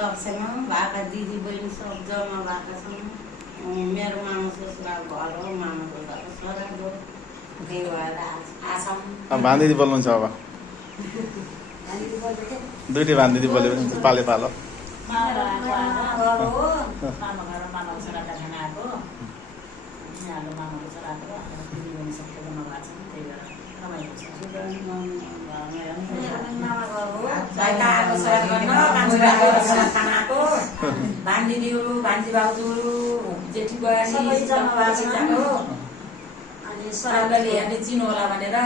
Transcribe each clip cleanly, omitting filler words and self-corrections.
रक्समा भएका दिदी बहिनी सब जम्मा भएका छन् मेरो मामा ससुरा घर हो मामाको घर छोरा हो त्यही भएर आछौँ भान्दिदी बोल्नुहुन्छ अब दुईटै भान्दिदी बोल्यो भने पाले पालो भान्जीदिहरू भान्जी भाउजूहरू जेठी बहिनी अनि सरले हेर्ने चिनो होला भनेर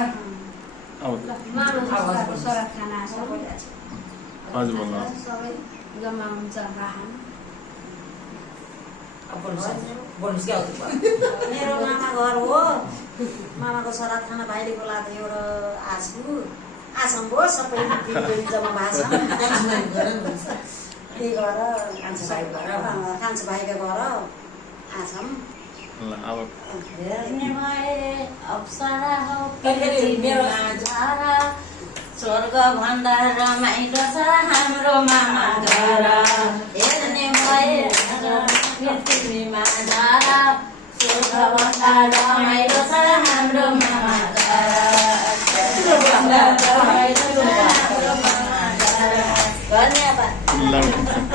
हजुर बोल्नु सबै जम्मा हुन्छ मेरो मामा घर हो मामाको सराद खाना भाइले बोलाएको थियो र आसम भयो सबै जम्मा भएको छ त्यही भएर कान्छो भाइको घर आसम हेर्ने भए अप्सरा हो स्वर्ग भन्दा रमाइलो छ हाम्रो मामा घर हेर्ने भए पृथ्वीमा धारा स्वर्ग भन्दा रमाइलो छ हाम्रो